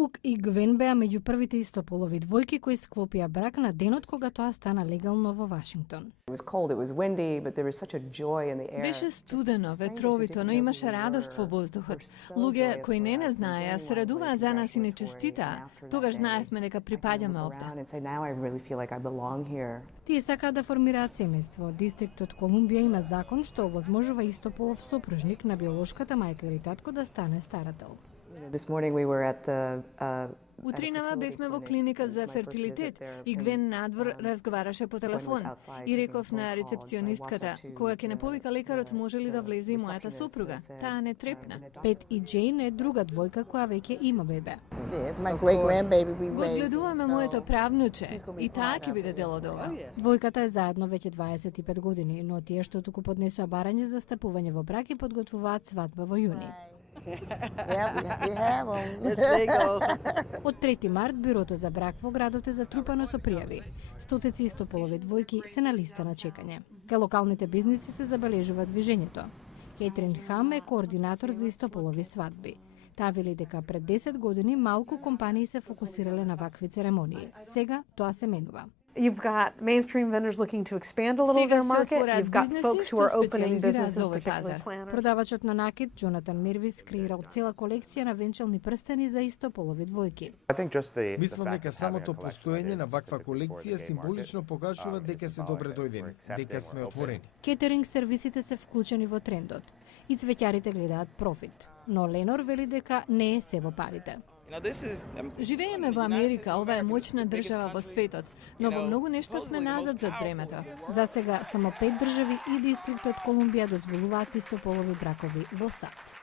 Кук и Гвен беа меѓу првите истополови двојки кои склопија брак на денот кога тоа стана легално во Вашингтон. Беше студено, ветровито, но имаше радост во воздухот. Луѓе кои не знаеа се радуваа за нас и не честитаа. Тогаш знаевме дека припаѓаме овде. Тие сакаат да формираат семејство. Дистриктот Колумбија има закон што овозможува истополов сопружник на биолошката мајка или татко да стане старател. Утринава бевме во клиника за фертилитет и Гвен надвор разговараше по телефон. И реков на рецепционистката, кога ќе не повика лекарот може ли да влезе и мојата сопруга. Таа не трепна. Пет и Джейн е друга двојка која веќе има бебе. Го одгледуваме моето правнуче и таа ќе биде дел од ова. Двојката е заедно веќе 25 години, но тие што туку поднесоа барање за стапување во брак и подготвуваат свадба во јуни. Од 3 март бюрото за брак во градот е затрупано со пријави. Стотици истополови двојки се на листа на чекање. Кај локалните бизниси се забележува движењето. Кейтрин Хам е координатор за истополови свадби. Таа вели дека пред 10 години малку компании се фокусирале на вакви церемонии. Сега тоа се менува. You've got mainstream vendors looking to expand a little their market. You've got folks who are opening businesses, particularly planners. Продавачот на накид Джонатан Мервис креирал цела колекција на венчални прстени за истополови двојки. Мислам дека самото постоење на ваква колекција символично покажува дека се добре дојдени, дека сме отворени. Кетеринг сервисите се вклучени во трендот. И цвеќарите гледаат профит, но Ленор вели дека не е се во парите. Живееме во Америка, ова е моćна држава во светот, но во многу нешта сме назад зад времето. За сега само 5 држави и дистриктот Колумбија дозволуваат истополови бракови во САД.